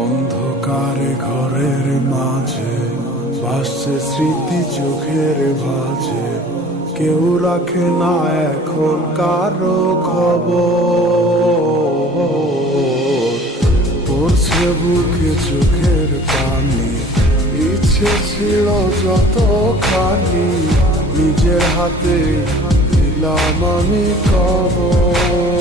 অন্ধকারে ঘরের মাঝে ভাসছে স্মৃতি চোখের ভাঁজে, কেউ রাখে না এখন কারো খবর। পড়ছে বুকে চোখের পানি, ইচ্ছে ছিল যতখানি নিজের হাতে দিলাম আমি খবর।